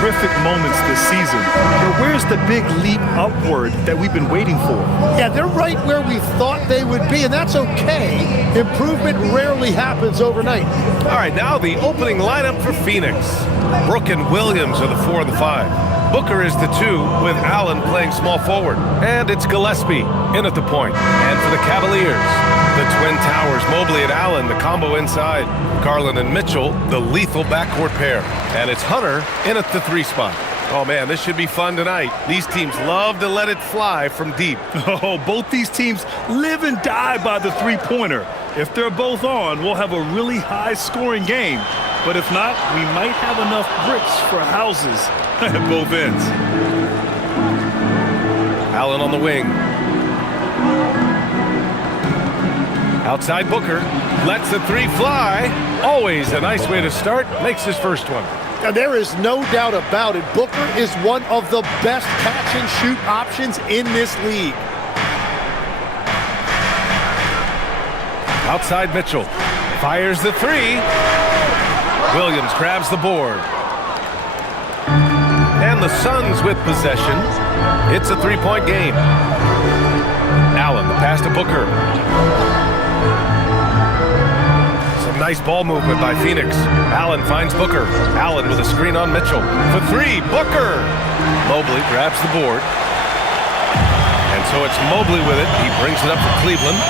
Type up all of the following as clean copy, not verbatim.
terrific moments this season. But where's the big leap upward that we've been waiting for? Yeah, they're right where we thought they would be, and that's okay. Improvement rarely happens overnight. All right, now the opening lineup for Phoenix. Brooke and Williams are the 4 and the 5. Booker is the 2, with Allen playing small forward. And it's Gillespie in at the point. And for the Cavaliers, the Twin Towers, Mobley and Allen, the combo inside. Garland and Mitchell, the lethal backcourt pair. And it's Hunter in at the 3 spot. Oh, man, this should be fun tonight. These teams love to let it fly from deep. Oh, both these teams live and die by the three-pointer. If they're both on, we'll have a really high-scoring game. But if not, we might have enough bricks for houses at both ends. Allen on the wing. Outside Booker. Lets the 3 fly. Always a nice way to start. Makes his first one. Now, there is no doubt about it. Booker is one of the best catch-and-shoot options in this league. Outside Mitchell. Fires the 3. Williams grabs the board. And the Suns with possession. It's a 3-point game. Allen, the pass to Booker. Some nice ball movement by Phoenix. Allen finds Booker. Allen with a screen on Mitchell. For 3, Booker! Mobley grabs the board. And so it's Mobley with it. He brings it up for Cleveland.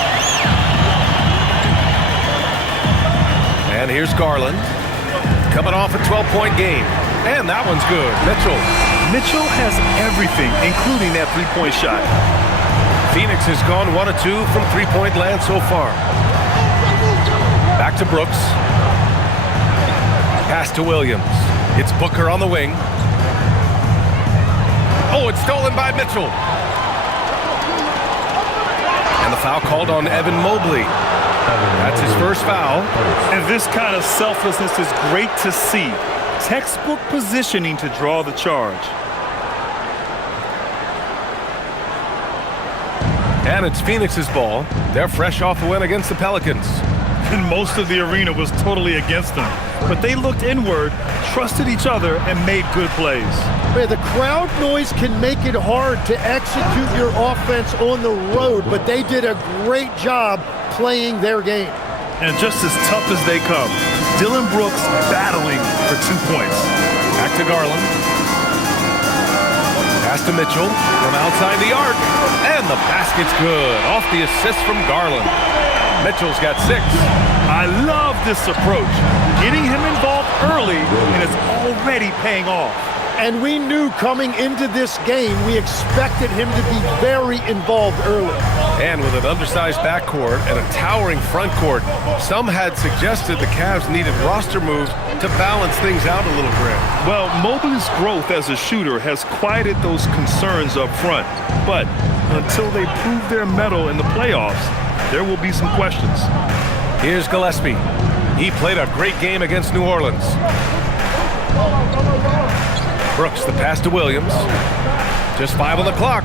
And here's Garland. Coming off a 12-point game. And that one's good. Mitchell has everything, including that three-point shot. Phoenix has gone 1 of 2 from three-point land so far. Back to Brooks. Pass to Williams. It's Booker on the wing. Oh, it's stolen by Mitchell. And the foul called on Evan Mobley. That's his first foul. And this kind of selflessness is great to see. Textbook positioning to draw the charge. And it's Phoenix's ball. They're fresh off the win against the Pelicans. And most of the arena was totally against them. But they looked inward, trusted each other, and made good plays. Man, the crowd noise can make it hard to execute your offense on the road, but they did a great job playing their game. And just as tough as they come, Dillon Brooks battling for 2 points. Back to Garland. Pass to Mitchell from outside the arc. And the basket's good. Off the assist from Garland. Mitchell's got 6. I love this approach. Getting him involved early, and it's already paying off. And we knew coming into this game, we expected him to be very involved early. And with an undersized backcourt and a towering front court, some had suggested the Cavs needed roster moves to balance things out a little bit. Well, Mobley's growth as a shooter has quieted those concerns up front. But until they prove their mettle in the playoffs, there will be some questions. Here's Gillespie. He played a great game against New Orleans. Brooks, the pass to Williams. Just 5 on the clock.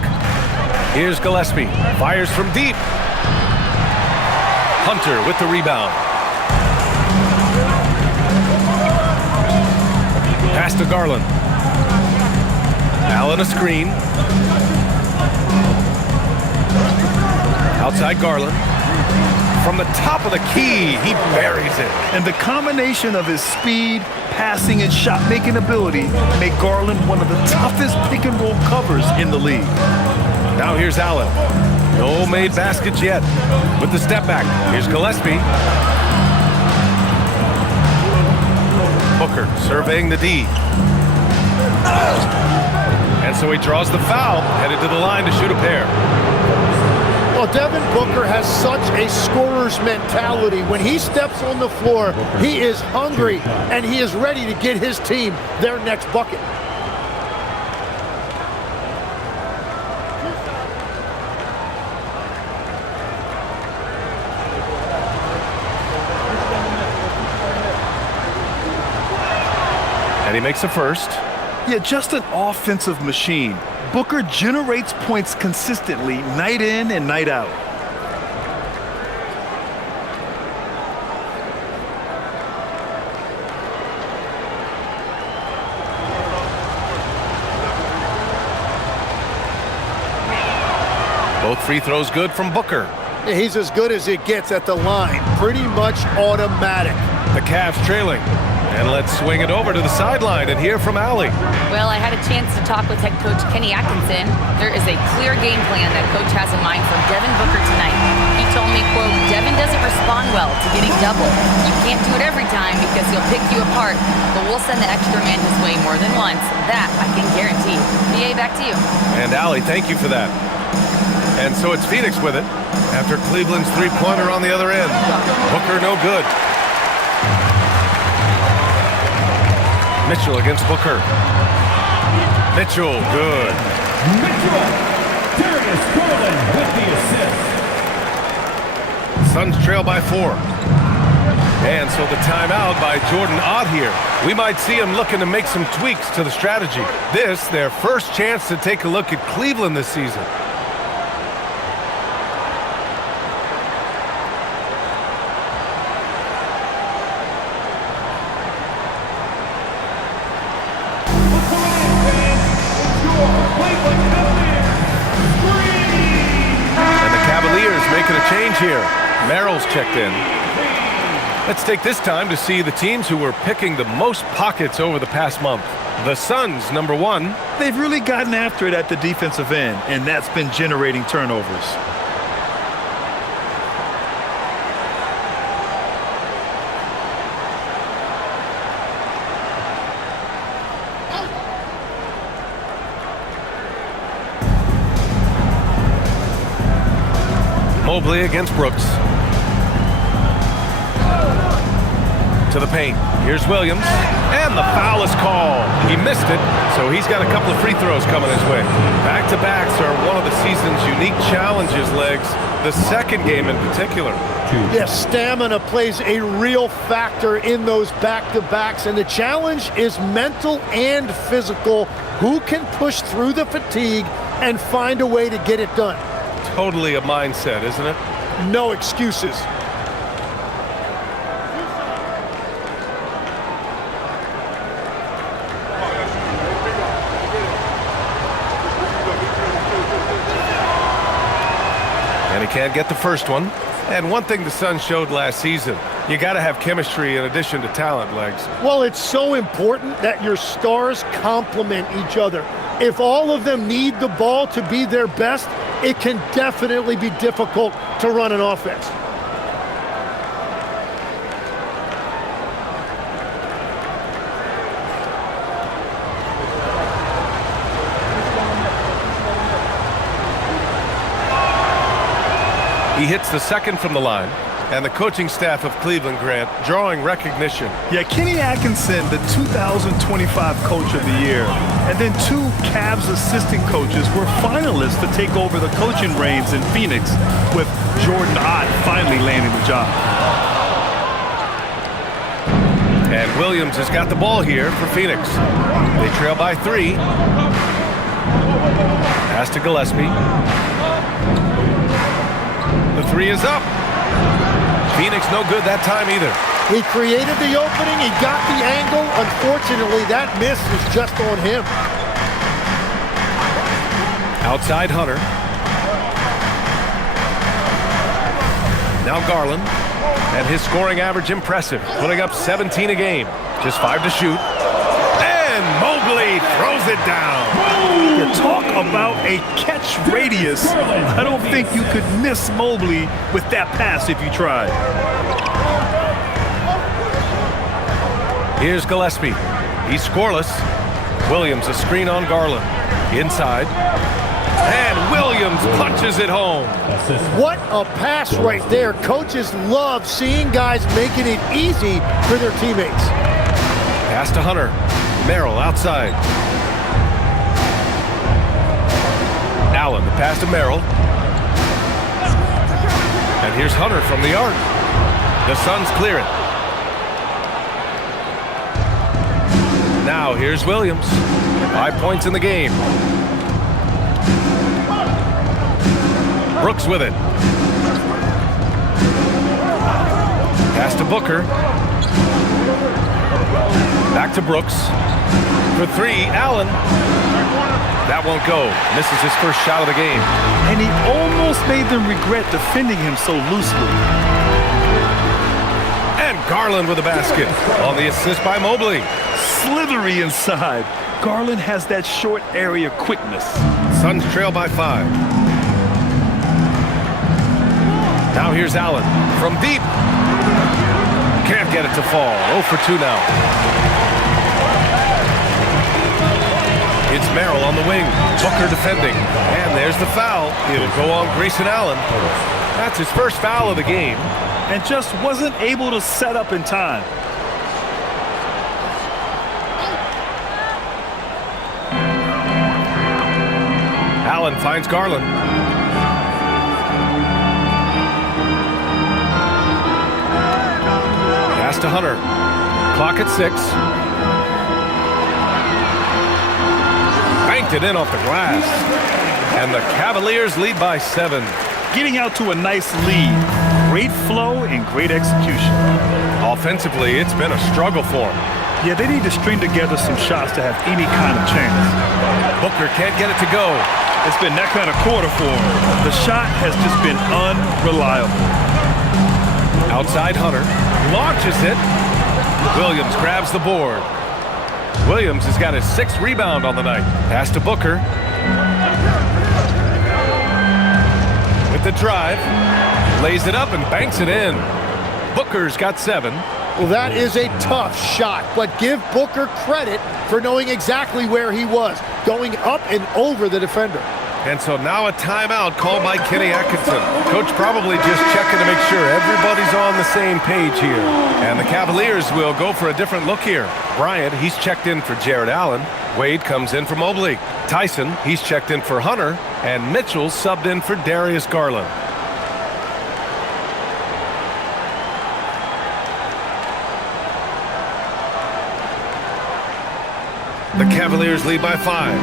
Here's Gillespie. Fires from deep. Hunter with the rebound. Pass to Garland. Allen a screen. Outside Garland. From the top of the key, he buries it. And the combination of his speed, passing, and shot-making ability make Garland one of the toughest pick-and-roll covers in the league. Now here's Allen. No made baskets yet. With the step back, here's Gillespie. Booker surveying the D. And so he draws the foul, headed to the line to shoot a pair. Well, Devin Booker has such a scorer's mentality. When he steps on the floor, he is hungry, and he is ready to get his team their next bucket. And he makes a first. Yeah, just an offensive machine. Booker generates points consistently, night in and night out. Both free throws good from Booker. He's as good as it gets at the line. Pretty much automatic. The Cavs trailing. And let's swing it over to the sideline and hear from Allie. Well, I had a chance to talk with head coach Kenny Atkinson. There is a clear game plan that coach has in mind for Devin Booker tonight. He told me, quote, Devin doesn't respond well to getting double. You can't do it every time because he'll pick you apart, but we'll send the extra man his way more than once. That I can guarantee. PA, back to you. And Allie, thank you for that. And so it's Phoenix with it after Cleveland's three-pointer on the other end. Booker no good. Mitchell against Booker. Mitchell, good. Mitchell. Darius Garland with the assist. Suns trail by 4. And so the timeout by Jordan Ott here. We might see him looking to make some tweaks to the strategy. This, their first chance to take a look at Cleveland this season. And the Cavaliers making a change here. Merrill's checked in. Let's take this time to see the teams who were picking the most pockets over the past month. The Suns, number 1. They've really gotten after it at the defensive end, and that's been generating turnovers. Mobley against Brooks. To the paint. Here's Williams. And the foul is called. He missed it, so he's got a couple of free throws coming his way. Back-to-backs are one of the season's unique challenges, Legs. The second game in particular. Yes, stamina plays a real factor in those back-to-backs, and the challenge is mental and physical. Who can push through the fatigue and find a way to get it done? Totally a mindset, isn't it? No excuses. And he can't get the first one. And one thing the Suns showed last season, you got to have chemistry in addition to talent, Legs. Well, it's so important that your stars complement each other. If all of them need the ball to be their best, it can definitely be difficult to run an offense. He hits the second from the line. And the coaching staff of Cleveland, Grant, drawing recognition. Yeah, Kenny Atkinson, the 2025 Coach of the Year, and then 2 Cavs assistant coaches were finalists to take over the coaching reins in Phoenix, with Jordan Ott finally landing the job. And Williams has got the ball here for Phoenix. They trail by 3. Pass to Gillespie. The 3 is up. Phoenix no good that time either. He created the opening, he got the angle. Unfortunately, that miss was just on him. Outside Hunter. Now Garland. And his scoring average impressive, putting up 17 a game. Just 5 to shoot. And Mobley throws it down. You talk about a catch radius. I don't think you could miss Mobley with that pass if you tried. Here's Gillespie. He's scoreless. Williams a screen on Garland. Inside. And Williams punches it home. What a pass right there. Coaches love seeing guys making it easy for their teammates. Pass to Hunter. Merrill outside. Allen, the pass to Merrill. And here's Hunter from the arc. The Suns clear it. Now here's Williams. 5 points in the game. Brooks with it. Pass to Booker. Back to Brooks. For 3, Allen. That won't go. Misses his first shot of the game. And he almost made them regret defending him so loosely. And Garland with a basket on the assist by Mobley. Slithery inside. Garland has that short area quickness. Suns trail by 5. Now here's Allen from deep. Can't get it to fall. 0 for 2 now. It's Merrill on the wing. Booker defending. And there's the foul. It'll go on Grayson Allen. That's his first foul of the game. And just wasn't able to set up in time. Allen finds Garland. Pass to Hunter. Clock at 6. Banked it in off the glass. And the Cavaliers lead by 7. Getting out to a nice lead. Great flow and great execution. Offensively, it's been a struggle for them. Yeah, they need to string together some shots to have any kind of chance. Booker can't get it to go. It's been that kind of quarter for him. The shot has just been unreliable. Outside Hunter. Launches it. Williams grabs the board. Williams has got his 6th rebound on the night. Pass to Booker. With the drive. Lays it up and banks it in. Booker's got 7. Well, that is a tough shot, but give Booker credit for knowing exactly where he was, going up and over the defender. And so now a timeout called by Kenny Atkinson. Coach probably just checking to make sure everybody's on the same page here. And the Cavaliers will go for a different look here. Bryant, he's checked in for Jared Allen. Wade comes in for Mobley. Tyson, he's checked in for Hunter. And Mitchell subbed in for Darius Garland. The Cavaliers lead by 5.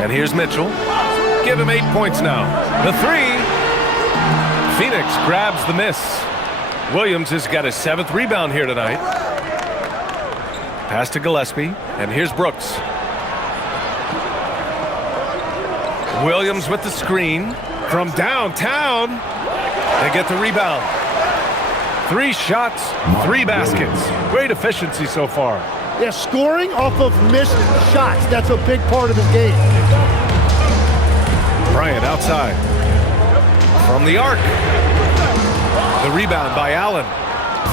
And here's Mitchell. Give him 8 points now. The 3. Phoenix grabs the miss. Williams has got his 7th rebound here tonight. Pass to Gillespie. And here's Brooks. Williams with the screen. From downtown. They get the rebound. 3 shots, 3 baskets. Great efficiency so far. Yeah, scoring off of missed shots. That's a big part of his game. Bryant outside. From the arc. The rebound by Allen.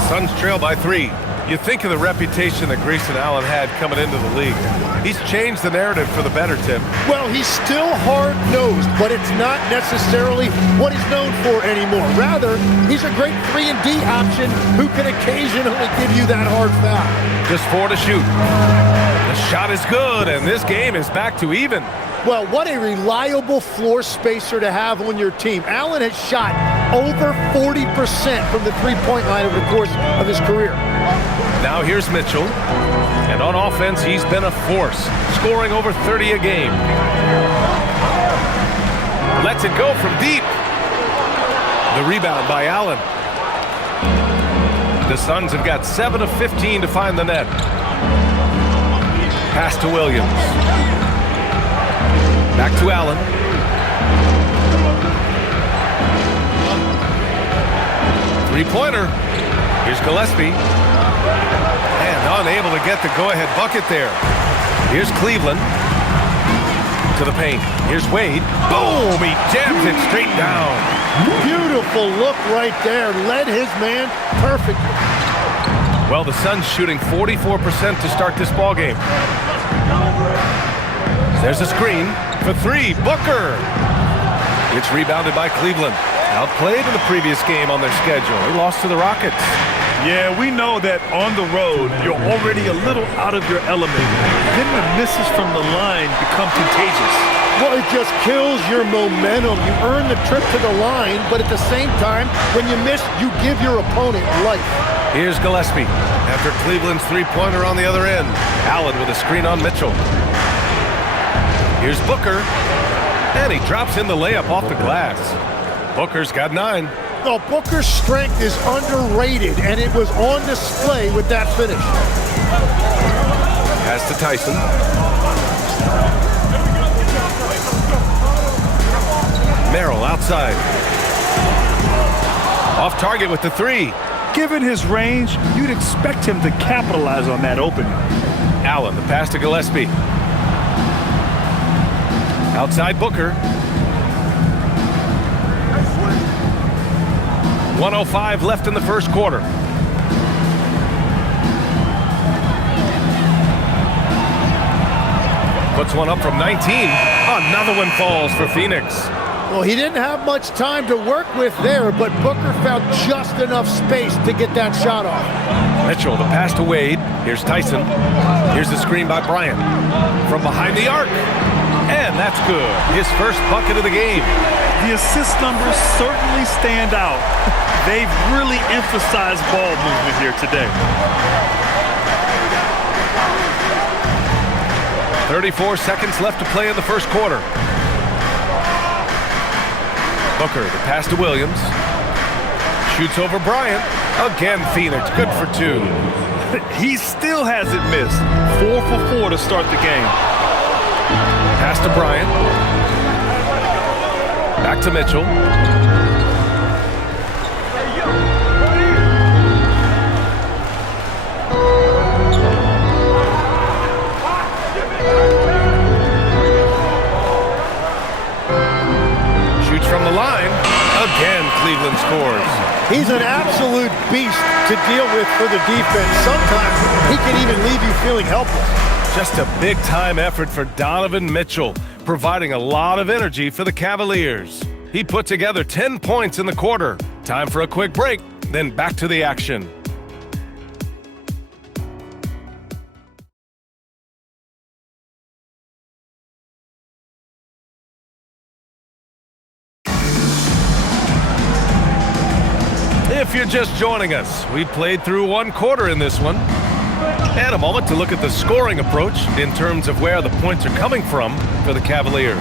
Suns trail by 3. You think of the reputation that Grayson Allen had coming into the league. He's changed the narrative for the better, Tim. Well, he's still hard-nosed, but it's not necessarily what he's known for anymore. Rather, he's a great 3-and-D option who can occasionally give you that hard foul. Just 4 to shoot. The shot is good, and this game is back to even. Well, what a reliable floor spacer to have on your team. Allen has shot over 40% from the three-point line over the course of his career. Now here's Mitchell. And on offense, he's been a force, scoring over 30 a game. Lets it go from deep. The rebound by Allen. The Suns have got 7 of 15 to find the net. Pass to Williams. Back to Allen. Three-pointer. Here's Gillespie. And unable to get the go-ahead bucket there. Here's Cleveland. To the paint. Here's Wade. Boom! He jams it straight down. Beautiful look right there. Led his man perfectly. Well, the Suns shooting 44% to start this ball game. There's a screen for 3. Booker. It's rebounded by Cleveland. Outplayed in the previous game on their schedule. They lost to the Rockets. Yeah, we know that on the road, you're already a little out of your element. Then the misses from the line become contagious. Well, it just kills your momentum. You earn the trip to the line, but at the same time, when you miss, you give your opponent life. Here's Gillespie. After Cleveland's three-pointer on the other end. Allen with a screen on Mitchell. Here's Booker. And he drops in the layup off the glass. Booker's got 9. No, Booker's strength is underrated, and it was on display with that finish. Pass to Tyson. Merrill outside. Off target with the three. Given his range, you'd expect him to capitalize on that opening. Allen, the pass to Gillespie. Outside Booker. 1:05 left in the first quarter. Puts one up from 19. Another one falls for Phoenix. Well, he didn't have much time to work with there, but Booker found just enough space to get that shot off. Mitchell, the pass to Wade. Here's Tyson. Here's the screen by Bryant. From behind the arc. And that's good. His first bucket of the game. The assist numbers certainly stand out. They've really emphasized ball movement here today. 34 seconds left to play in the first quarter. Booker, the pass to Williams. Shoots over Bryant. Again, Phoenix, good for two. He still hasn't missed. 4 for 4 to start the game. Pass to Bryant. Back to Mitchell. Shoots from the line. Again, Cleveland scores. He's an absolute beast to deal with for the defense. Sometimes he can even leave you feeling helpless. Just a big-time effort for Donovan Mitchell, providing a lot of energy for the Cavaliers. He put together 10 points in the quarter. Time for a quick break, then back to the action. If you're just joining us, we played through one quarter in this one. And a moment to look at the scoring approach in terms of where the points are coming from for the Cavaliers.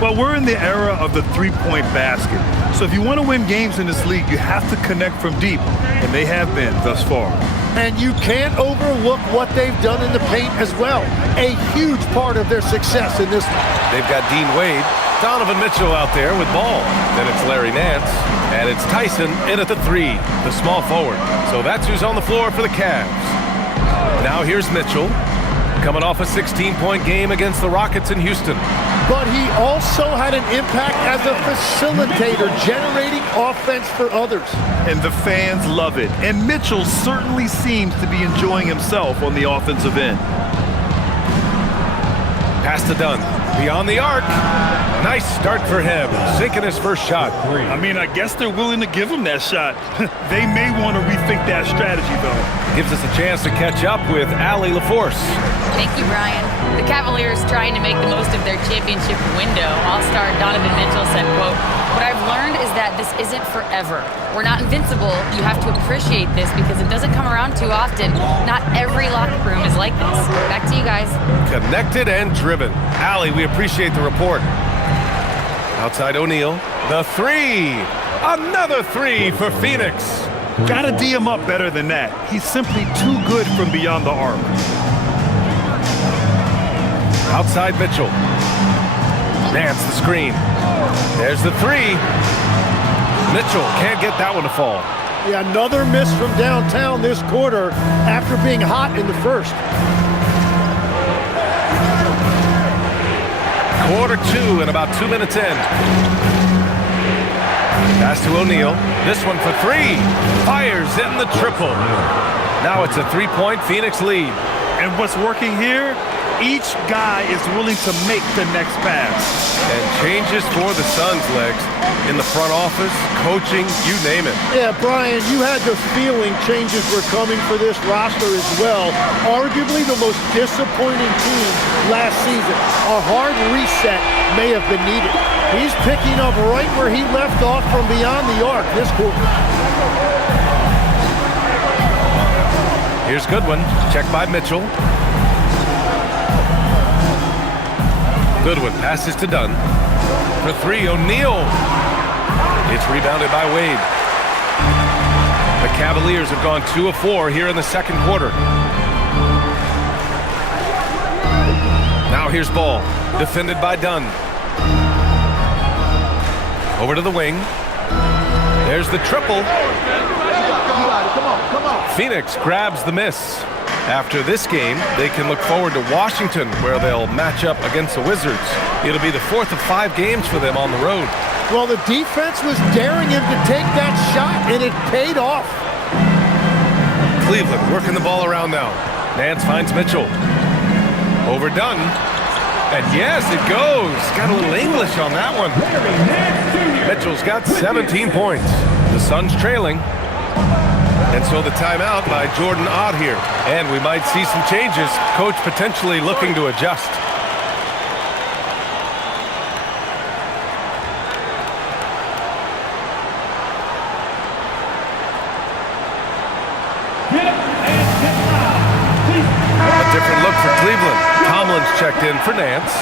Well, we're in the era of the three-point basket. So if you want to win games in this league, you have to connect from deep, and they have been thus far. And you can't overlook what they've done in the paint as well. A huge part of their success in this one. They've got Dean Wade, Donovan Mitchell out there with ball. Then it's Larry Nance, and it's Tyson in at the three, the small forward. So that's who's on the floor for the Cavs. Now here's Mitchell, coming off a 16-point game against the Rockets in Houston. But he also had an impact as a facilitator, generating offense for others. And the fans love it. And Mitchell certainly seems to be enjoying himself on the offensive end. Pass to Dunn, beyond the arc. Nice start for him, sinking his first shot. I mean, I guess they're willing to give him that shot. They may want to rethink that strategy, though. Gives us a chance to catch up with Allie LaForce. Thank you, Brian. The Cavaliers trying to make the most of their championship window. All-star Donovan Mitchell said, quote, "What I've learned is that this isn't forever. We're not invincible. You have to appreciate this because it doesn't come around too often. Not every locker room is like this." Back to you guys. Connected and driven. Allie, we appreciate the report. Outside O'Neal, the three. Another three for Phoenix. Gotta D him up better than that. He's simply too good from beyond the arc. Outside Mitchell. Nance the screen. There's the three. Mitchell can't get that one to fall. Yeah, another miss from downtown this quarter after being hot in the first. Quarter two and about 2 minutes in. Pass to O'Neal. This one for three. Fires in the triple. Now it's a three-point Phoenix lead. And what's working here? Each guy is willing to make the next pass. And changes for the Suns, Legs. In the front office, coaching, you name it. Yeah, Brian, you had the feeling changes were coming for this roster as well. Arguably the most disappointing team last season. A hard reset may have been needed. He's picking up right where he left off from beyond the arc this quarter. Here's Goodwin. Check by Mitchell. Goodwin passes to Dunn. For three, O'Neal. It's rebounded by Wade. The Cavaliers have gone 2 of 4 here in the second quarter. here's Ball, defended by Dunn. Over to the wing. There's the triple. Phoenix grabs the miss. After this game, they can look forward to Washington, where they'll match up against the Wizards. It'll be the 4th of 5 games for them on the road. Well, the defense was daring him to take that shot, and it paid off. Cleveland working the ball around now. Nance finds Mitchell. Overdone. And yes, it goes. Got a little English on that one. Mitchell's got 17 points. The Suns trailing. And so the timeout by Jordan Ott here. And we might see some changes. Coach potentially looking to adjust. A different look for Cleveland. Tomlin's checked in for Nance.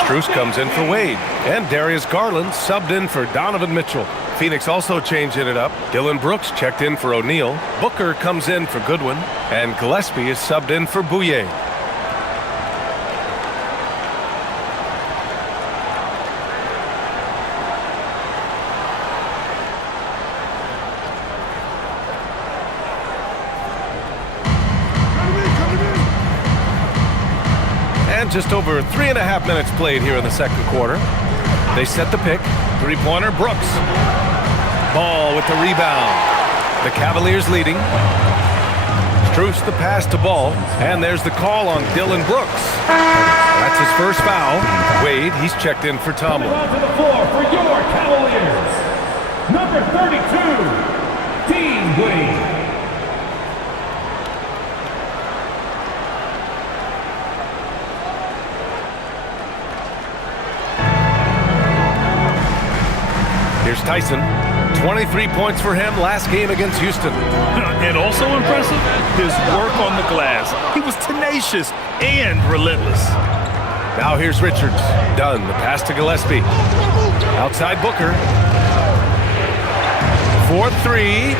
Strus comes in for Wade. And Darius Garland subbed in for Donovan Mitchell. Phoenix also changing it up. Dylan Brooks checked in for O'Neal. Booker comes in for Goodwin. And Gillespie is subbed in for Bouye. And just over 3.5 minutes played here in the second quarter. They set the pick. Three-pointer, Brooks. Ball with the rebound. The Cavaliers leading. Strus the pass to Ball. And there's the call on Dylan Brooks. That's his first foul. Wade, he's checked in for Tomlin. To the floor for your Cavaliers, number 32, Dean Wade. Here's Tyson. 23 points for him last game against Houston. And also impressive, his work on the glass. He was tenacious and relentless. Now here's Richards. Dunn, the pass to Gillespie. Outside Booker. 4-3.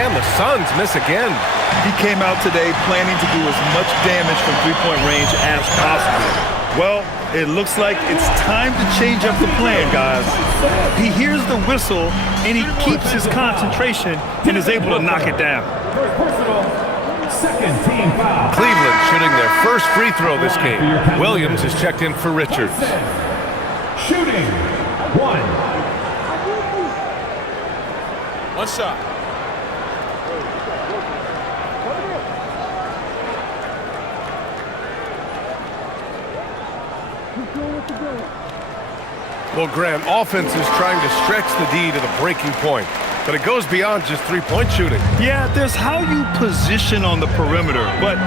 And the Suns miss again. He came out today planning to do as much damage from three-point range as possible. Well, it looks like it's time to change up the plan, guys. He hears the whistle, and he keeps his concentration and is able to knock it down. Second team foul. Cleveland shooting their first free throw this game. Williams is checked in for Richards. Shooting. One shot. Well, Grant, offense is trying to stretch the D to the breaking point, but it goes beyond just three-point shooting. Yeah, there's how you position on the perimeter, but,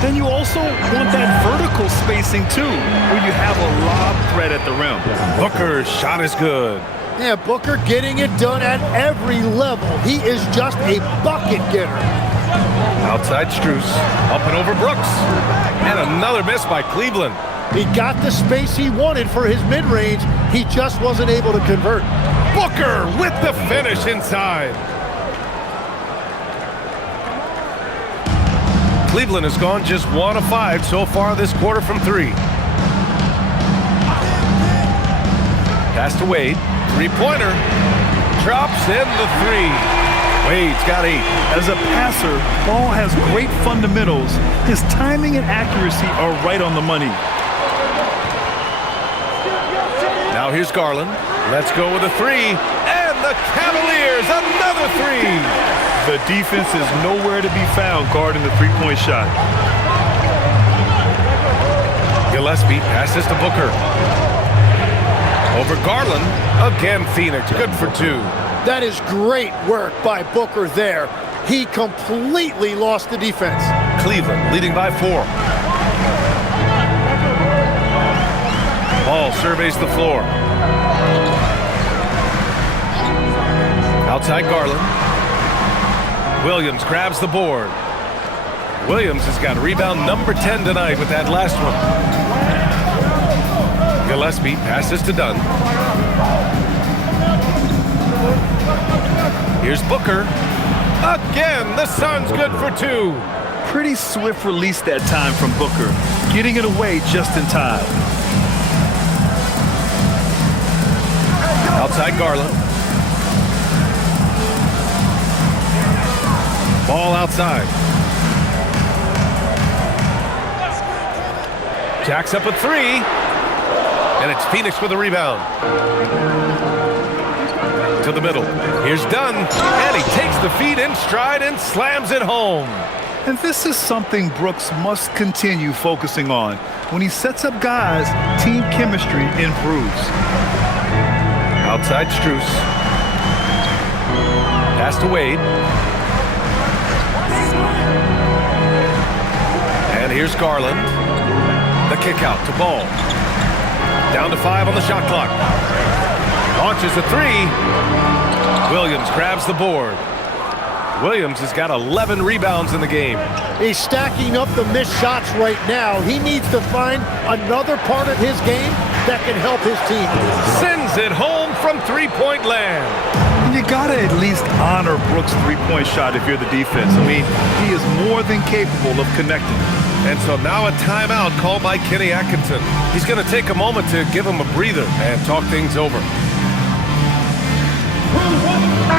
then you also want that vertical spacing, too, where you have a lob threat at the rim. Booker's shot is good. Yeah, Booker getting it done at every level. He is just a bucket getter. Outside Strus, up and over Brooks. And another miss by Cleveland. He got the space he wanted for his mid-range. He just wasn't able to convert. Booker with the finish inside. Cleveland has gone just 1 of 5 so far this quarter from 3. Pass to Wade. Three-pointer. Drops in the 3. Wade's got 8. As a passer, Ball has great fundamentals. His timing and accuracy are right on the money. Now here's Garland. Let's go with a 3. And the Cavaliers, another 3. The defense is nowhere to be found guarding the three-point shot. Gillespie passes to Booker. Over Garland. Again, Phoenix. Good for 2. That is great work by Booker there. He completely lost the defense. Cleveland leading by 4. Ball surveys the floor. Outside Garland. Williams grabs the board. Williams has got rebound number 10 tonight with that last one. Gillespie passes to Dunn. Here's Booker. Again, the Suns good for 2. Pretty swift release that time from Booker, getting it away just in time. Outside Garland. Ball outside. Jacks up a three. And it's Phoenix with a rebound. To the middle. Here's Dunn. And he takes the feed in stride and slams it home. And this is something Brooks must continue focusing on. When he sets up guys, team chemistry improves. Outside Strus. Pass to Wade. And here's Garland. The kick out to Ball. Down to 5 on the shot clock. Launches a three. Williams grabs the board. Williams has got 11 rebounds in the game. He's stacking up the missed shots right now. He needs to find another part of his game that can help his team. Sends it home from three-point land. And you gotta at least honor Brooks' three-point shot if you're the defense. I mean, he is more than capable of connecting. And so now a timeout called by Kenny Atkinson. He's going to take a moment to give him a breather and talk things over.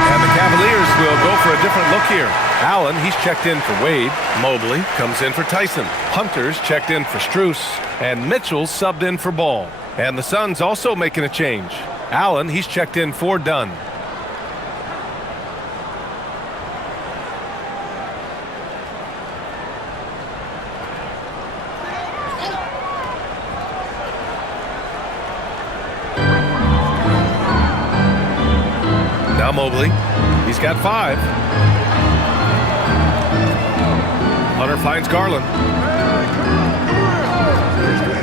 And the Cavaliers will go for a different look here. Allen, he's checked in for Wade. Mobley comes in for Tyson. Hunter's checked in for Strus. And Mitchell's subbed in for Ball. And the Suns also making a change. Allen, he's checked in for Dunn. Now Mobley, he's got 5. Hunter finds Garland.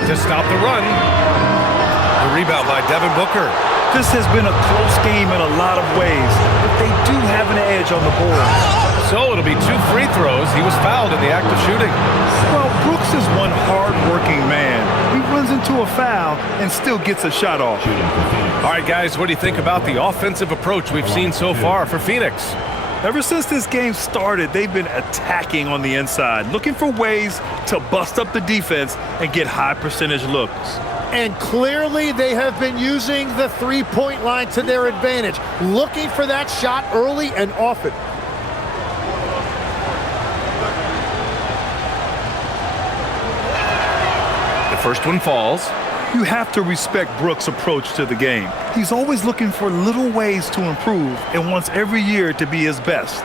To stop the run. The rebound by Devin Booker. This has been a close game in a lot of ways, but they do have an edge on the board. So it'll be 2 free throws. He was fouled in the act of shooting. Well, Brooks is one hard-working man. He runs into a foul and still gets a shot off. All right, guys, what do you think about the offensive approach we've seen so far for Phoenix? Ever since this game started, they've been attacking on the inside, looking for ways to bust up the defense and get high percentage looks. And clearly they have been using the three-point line to their advantage, looking for that shot early and often. The first one falls. You have to respect Brooks' approach to the game. He's always looking for little ways to improve and wants every year to be his best.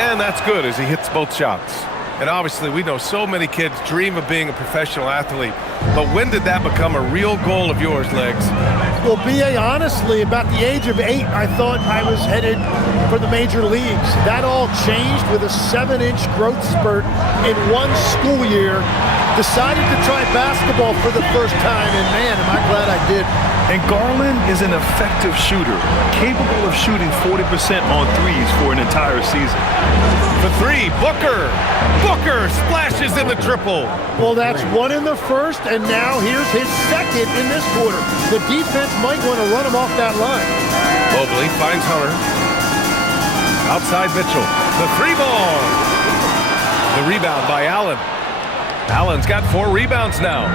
And that's good as he hits both shots. And obviously we know so many kids dream of being a professional athlete. But when did that become a real goal of yours, Legs? Well, B.A., honestly, about the age of 8, I thought I was headed for the major leagues. That all changed with a 7-inch growth spurt in one school year. Decided to try basketball for the first time, and man, am I glad I did. And Garland is an effective shooter, capable of shooting 40% on threes for an entire season. For 3, Booker. Booker splashes in the triple. Well, that's 1 in the first, and now here's his second in this quarter. The defense might want to run him off that line. Mobley finds Hunter. Outside Mitchell. The 3-ball. The rebound by Allen. Allen's got 4 rebounds now.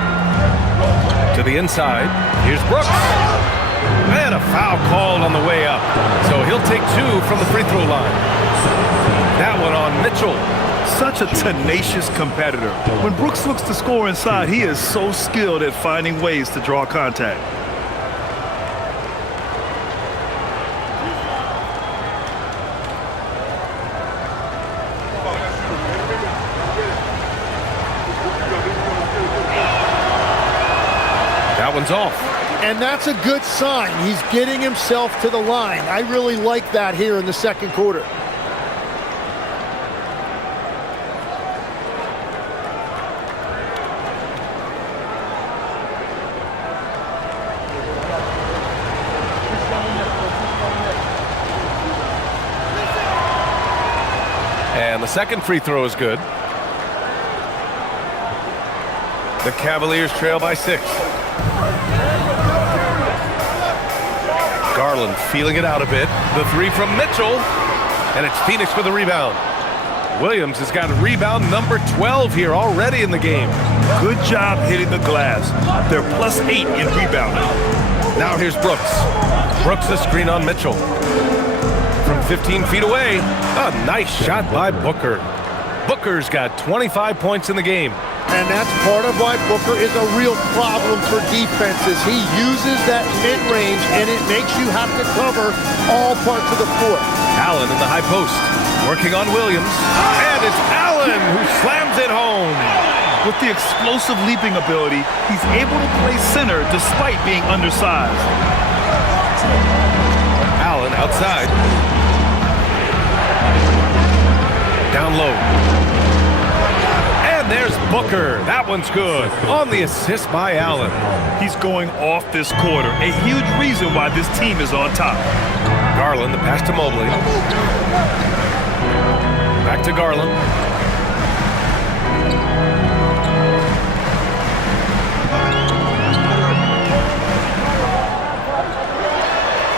To the inside. Here's Brooks. And a foul called on the way up. So he'll take 2 from the free throw line. That one on Mitchell. Such a tenacious competitor. When Brooks looks to score inside, he is so skilled at finding ways to draw contact. That one's off. And that's a good sign. He's getting himself to the line. I really like that here in the second quarter. And the second free throw is good. The Cavaliers trail by 6. Garland feeling it out a bit. The 3 from Mitchell. And it's Phoenix with the rebound. Williams has got rebound number 12 here already in the game. Good job hitting the glass. They're +8 in rebounding. Now here's Brooks. Brooks a screen on Mitchell. From 15 feet away, a nice shot by Booker. Booker's got 25 points in the game. And that's part of why Booker is a real problem for defenses. He uses that mid-range, and it makes you have to cover all parts of the floor. Allen in the high post, working on Williams. And it's Allen who slams it home. With the explosive leaping ability, he's able to play center despite being undersized. Allen outside. Down low. And there's Booker. That one's good. On the assist by Allen. He's going off this quarter, a huge reason why this team is on top. Garland, the pass to Mobley. Back to Garland.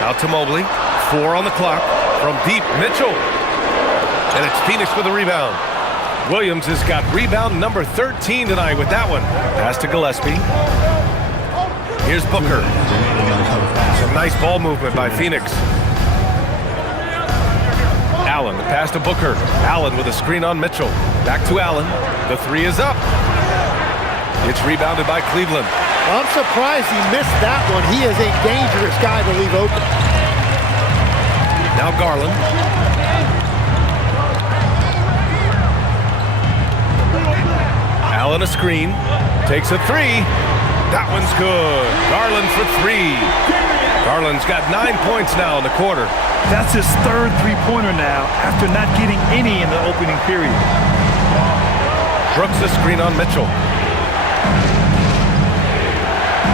Out to Mobley. 4 on the clock. From deep, Mitchell. And it's Phoenix with the rebound. Williams has got rebound number 13 tonight with that one. Pass to Gillespie. Here's Booker. Some nice ball movement by Phoenix. Allen, the pass to Booker. Allen with a screen on Mitchell. Back to Allen. The 3 is up. It's rebounded by Cleveland. I'm surprised he missed that one. He is a dangerous guy to leave open. Now Garland. Allen a screen. Takes a 3. That one's good. Garland for 3. Garland's got 9 points now in the quarter. That's his 3rd three-pointer now after not getting any in the opening period. Brooks a screen on Mitchell.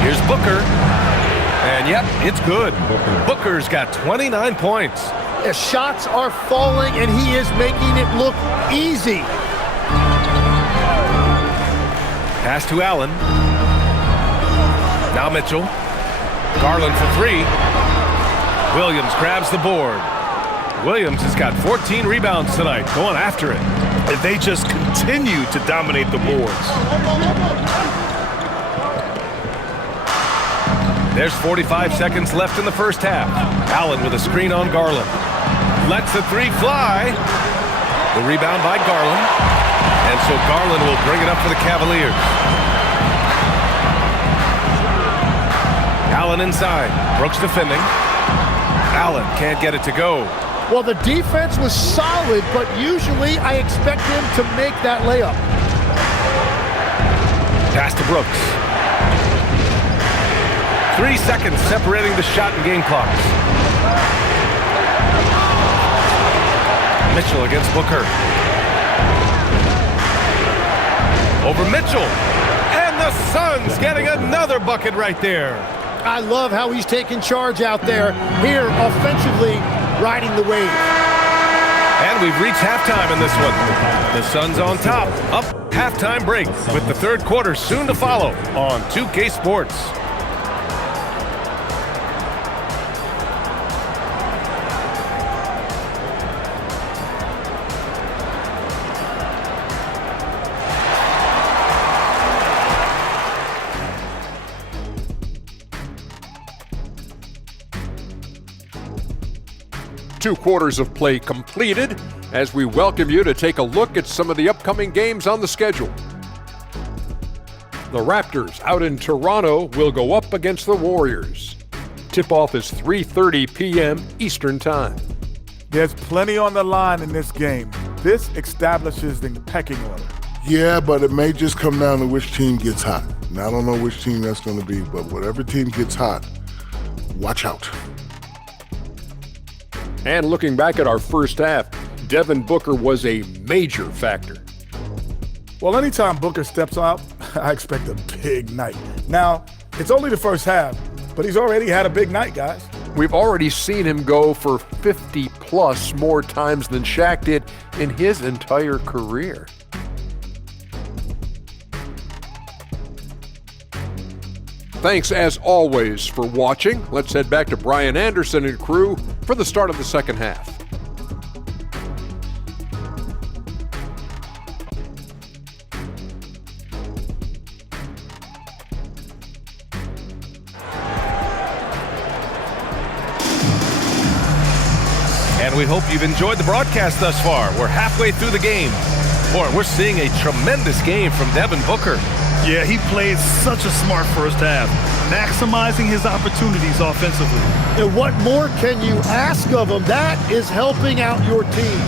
Here's Booker. And yep, it's good. Booker's got 29 points. The shots are falling, and he is making it look easy. Pass to Allen. Now Mitchell. Garland for 3. Williams grabs the board. Williams has got 14 rebounds tonight, going after it. And they just continue to dominate the boards. There's 45 seconds left in the first half. Allen with a screen on Garland. Lets the 3 fly. The rebound by Garland. And so Garland will bring it up for the Cavaliers. Allen inside. Brooks defending. Allen can't get it to go. Well, the defense was solid, but usually I expect him to make that layup. Pass to Brooks. 3 seconds separating the shot and game clocks. Mitchell against Booker. Over Mitchell. And the Suns getting another bucket right there. I love how he's taking charge out there. Here, offensively, riding the wave. And we've reached halftime in this one. The Suns on top. Up halftime break with the third quarter soon to follow on 2K Sports. Two quarters of play completed as we welcome you to take a look at some of the upcoming games on the schedule. The Raptors out in Toronto will go up against the Warriors. Tip-off is 3:30 p.m. Eastern Time. There's plenty on the line in this game. This establishes the pecking order. Yeah, but it may just come down to which team gets hot. Now, I don't know which team that's going to be, but whatever team gets hot, watch out. And looking back at our first half, Devin Booker was a major factor. Well, anytime Booker steps out, I expect a big night. Now, it's only the first half, but he's already had a big night, guys. We've already seen him go for 50-plus more times than Shaq did in his entire career. Thanks as always for watching. Let's head back to Brian Anderson and crew for the start of the second half. And we hope you've enjoyed the broadcast thus far. We're halfway through the game. Boy, we're seeing a tremendous game from Devin Booker. Yeah, he played such a smart first half, maximizing his opportunities offensively. And what more can you ask of him? That is helping out your team.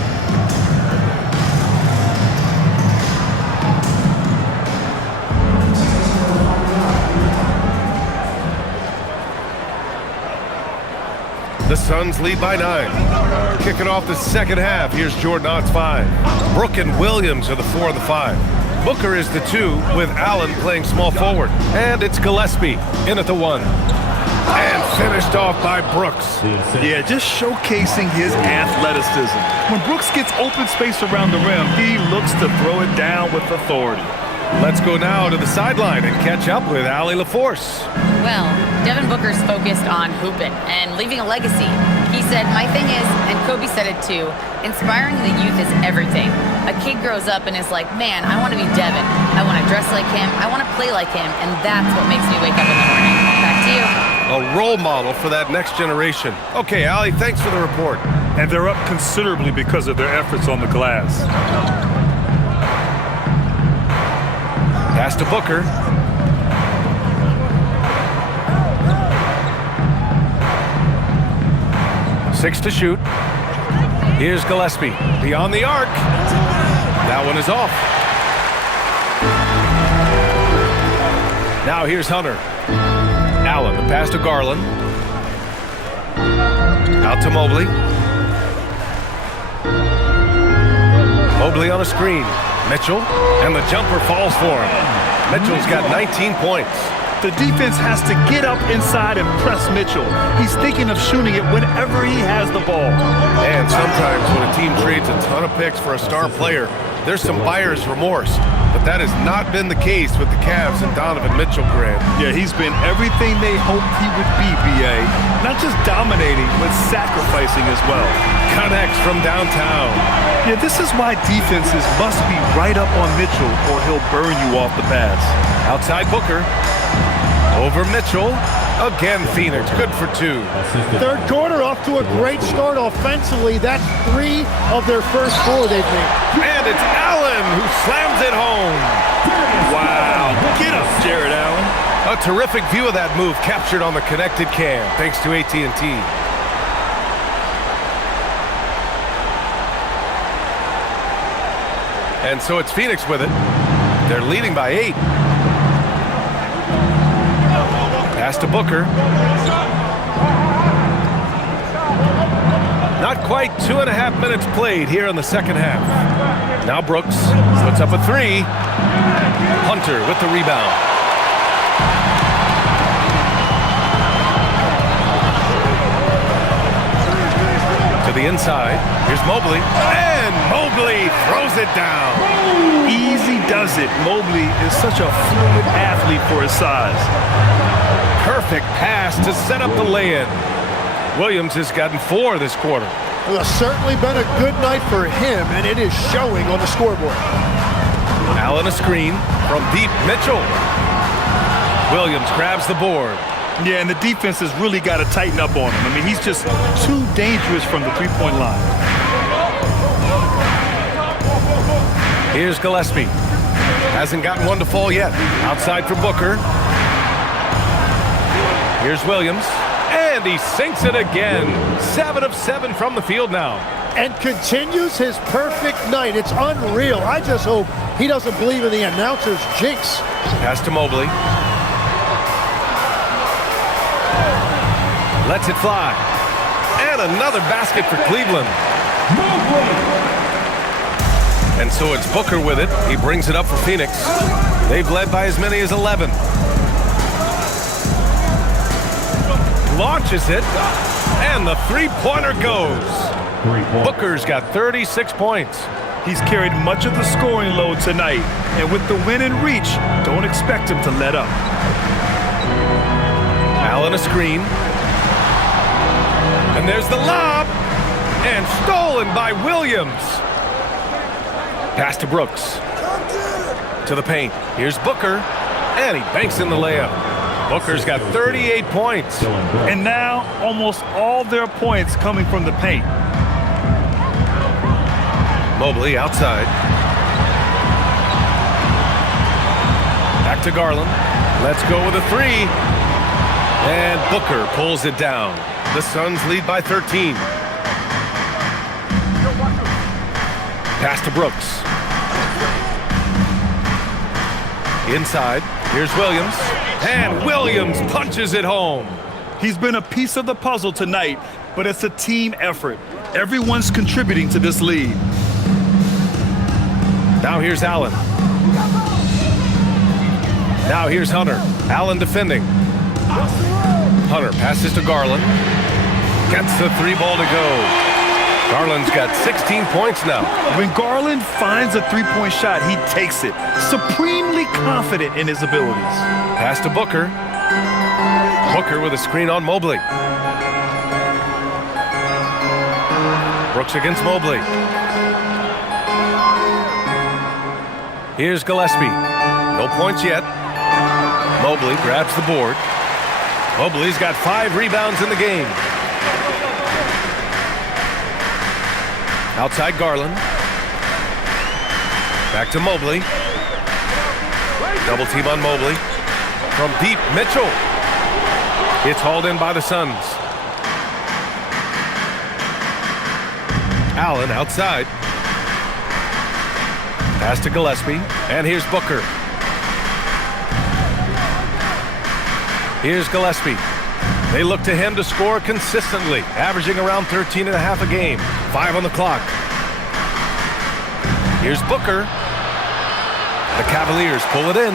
The Suns lead by 9. Kicking off the second half, here's Jordan Ott's 5. Brooke and Williams are the 4 and the 5. Booker is the 2, with Allen playing small forward. And it's Gillespie in at the 1. And finished off by Brooks. Yeah, just showcasing his athleticism. When Brooks gets open space around the rim, he looks to throw it down with authority. Let's go now to the sideline and catch up with Allie LaForce. Well, Devin Booker's focused on hooping and leaving a legacy. He said, my thing is, and Kobe said it too, inspiring the youth is everything. A kid grows up and is like, man, I want to be Devin. I want to dress like him. I want to play like him. And that's what makes me wake up in the morning. Back to you. A role model for that next generation. Okay, Allie, thanks for the report. And they're up considerably because of their efforts on the glass. Pass to Booker. Six to shoot. Here's Gillespie. Beyond the arc. That one is off. Now here's Hunter. Allen, the pass to Garland. Out to Mobley. Mobley on a screen. Mitchell, and the jumper falls for him. Mitchell's got 19 points. The defense has to get up inside and press Mitchell. He's thinking of shooting it whenever he has the ball. And sometimes when a team trades a ton of picks for a star player, there's some buyer's remorse. But that has not been the case with the Cavs and Donovan Mitchell, Grant. Yeah, he's been everything they hoped he would be, B.A. Not just dominating, but sacrificing as well. Connects from downtown. Yeah, this is why defenses must be right up on Mitchell or he'll burn you off the pass. Outside Booker. Over Mitchell. Again, Phoenix. Good for 2. Third quarter off to a great start offensively. That's 3 of their first 4 they've made. And it's Allen who slams it home. Wow. Get up, Jared Allen. A terrific view of that move captured on the connected cam, thanks to AT&T. And so it's Phoenix with it. They're leading by 8. Pass to Booker. Not quite 2.5 minutes played here in the second half. Now Brooks splits up a 3. Hunter with the rebound. To the inside. Here's Mobley. And Mobley throws it down. Easy does it. Mobley is such a fluid athlete for his size. Perfect pass to set up the lay-in. Williams has gotten 4 this quarter. Well, it's certainly been a good night for him, and it is showing on the scoreboard. Allen a screen from deep. Mitchell. Williams grabs the board. Yeah, and the defense has really got to tighten up on him. I mean, he's just too dangerous from the three-point line. Here's Gillespie. Hasn't gotten one to fall yet. Outside for Booker. Here's Williams. And he sinks it again. 7 of 7 from the field now. And continues his perfect night. It's unreal. I just hope he doesn't believe in the announcer's jinx. Pass to Mobley. Lets it fly. And another basket for Cleveland. And so it's Booker with it. He brings it up for Phoenix. They've led by as many as 11. Launches it. And the three-pointer goes. Booker's got 36 points. He's carried much of the scoring load tonight. And with the win in reach, don't expect him to let up. Allen a screen. And there's the lob. And stolen by Williams. Pass to Brooks. To the paint. Here's Booker. And he banks in the layup. Booker's got 38 points. And now almost all their points coming from the paint. Mobley outside. Back to Garland. Let's go with a three. And Booker pulls it down. The Suns lead by 13. Pass to Brooks. Inside. Here's Williams. And Williams punches it home. He's been a piece of the puzzle tonight, but it's a team effort. Everyone's contributing to this lead. Now here's Allen. Now here's Hunter. Allen defending. Hunter passes to Garland. Gets the three ball to go. Garland's got 16 points now. When Garland finds a three-point shot, he takes it. Supremely confident in his abilities. Pass to Booker. Booker with a screen on Mobley. Brooks against Mobley. Here's Gillespie. No points yet. Mobley grabs the board. Mobley's got 5 rebounds in the game. Outside Garland. Back to Mobley. Double team on Mobley. From deep, Mitchell. It's hauled in by the Suns. Allen outside. Pass to Gillespie. And here's Booker. Here's Gillespie. They look to him to score consistently, averaging around 13 and a half a game. 5 on the clock. Here's Booker. The Cavaliers pull it in.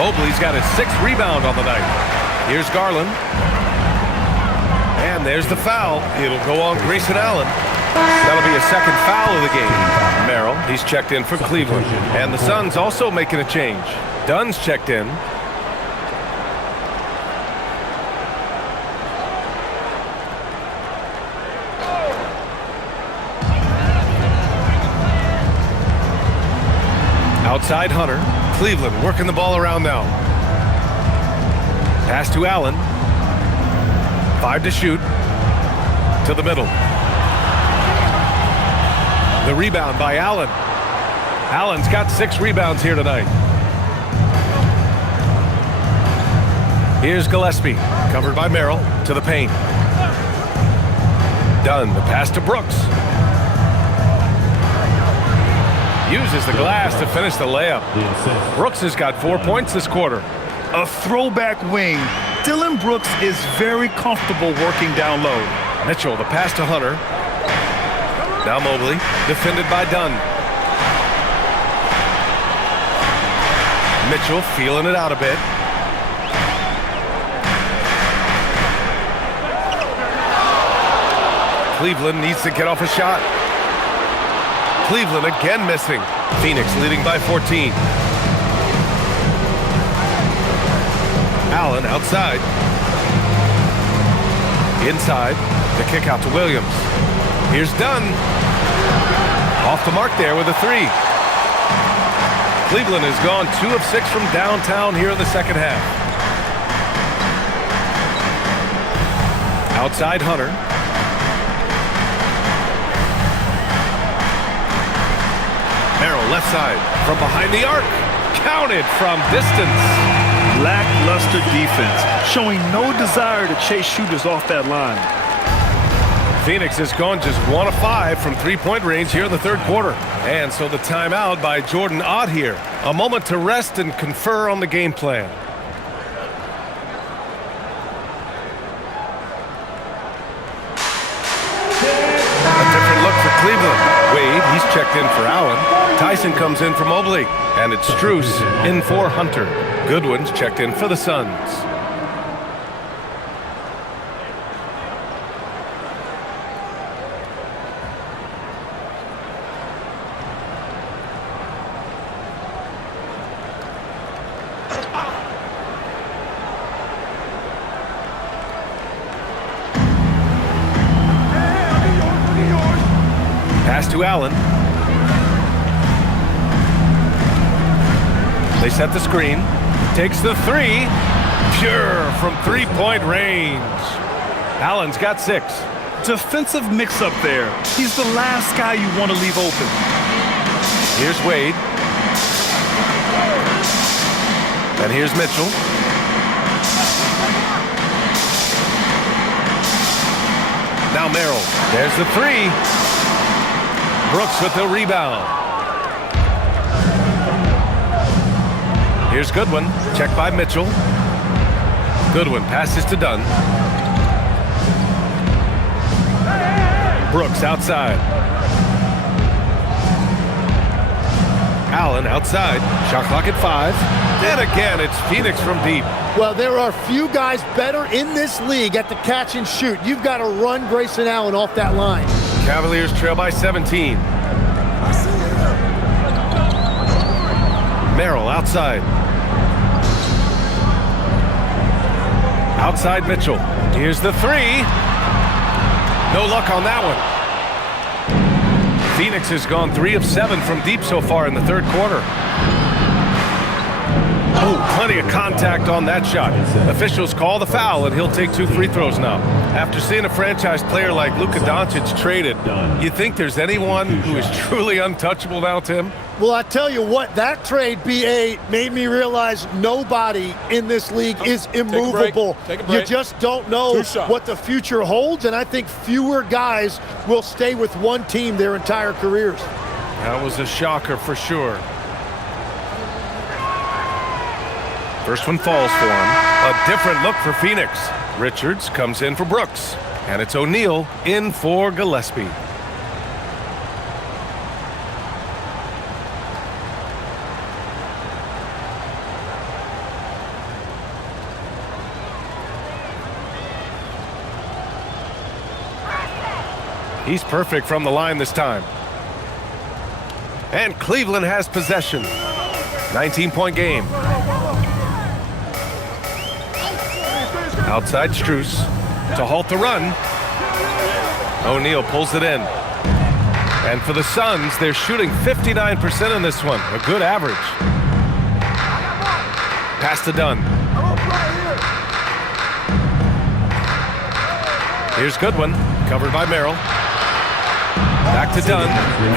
Mobley's got his 6th rebound on the night. Here's Garland. And there's the foul. It'll go on Grayson Allen. That'll be a 2nd foul of the game. Merrill, he's checked in for Cleveland. And the Suns also making a change. Dunn's checked in. Outside Hunter. Cleveland working the ball around now. Pass to Allen. 5 to shoot. To the middle. The rebound by Allen. Allen's got 6 rebounds here tonight. Here's Gillespie. Covered by Merrill. To the paint. Dunn. The pass to Brooks. Uses the glass to finish the layup. Brooks has got 4 points this quarter. A throwback wing. Dylan Brooks is very comfortable working down low. Mitchell, the pass to Hunter. Now Mobley, defended by Dunn. Mitchell feeling it out a bit. Cleveland needs to get off a shot. Cleveland again missing. Phoenix leading by 14. Allen outside. Inside. The kick out to Williams. Here's Dunn. Off the mark there with a 3. Cleveland has gone 2 of 6 from downtown here in the second half. Outside Hunter. Merrill left side from behind the arc. Counted from distance. Lackluster defense, showing no desire to chase shooters off that line. Phoenix has gone just 1 of 5 from 3-point range here in the 3rd quarter. And so the timeout by Jordan Ott here. A moment to rest and confer on the game plan. A different look for Cleveland. Wade, he's checked in for Allen. Tyson comes in for Mobley. And it's Strus in for Hunter. Goodwin's checked in for the Suns. Pass to Allen. They set the screen. Takes the three. Pure from three-point range. Allen's got 6. Defensive mix-up there. He's the last guy you want to leave open. Here's Wade. And here's Mitchell. Now Merrill. There's the three. Brooks with the rebound. Here's Goodwin. Checked by Mitchell. Goodwin passes to Dunn. Brooks outside. Allen outside. Shot clock at 5. And again, it's Phoenix from deep. Well, there are few guys better in this league at the catch and shoot. You've got to run Grayson Allen off that line. Cavaliers trail by 17. Merrill outside. Outside Mitchell. Here's the three. No luck on that one. Phoenix has gone 3 of 7 from deep so far in the third quarter. Oh, plenty of contact on that shot. Officials call the foul, and he'll take 2 free throws now. After seeing a franchise player like Luka Doncic traded, you think there's anyone who is truly untouchable now, Tim? Well, I tell you what, that trade, BA, made me realize nobody in this league is immovable. Take a break. You just don't know what the future holds, and I think fewer guys will stay with one team their entire careers. That was a shocker for sure. First one falls for him. A different look for Phoenix. Richards comes in for Brooks. And it's O'Neal in for Gillespie. He's perfect from the line this time. And Cleveland has possession. 19-point game. Outside Strus to halt the run. O'Neal pulls it in. And for the Suns, they're shooting 59% in this one. A good average. Pass to Dunn. Here's Goodwin, covered by Merrill. Back to Dunn.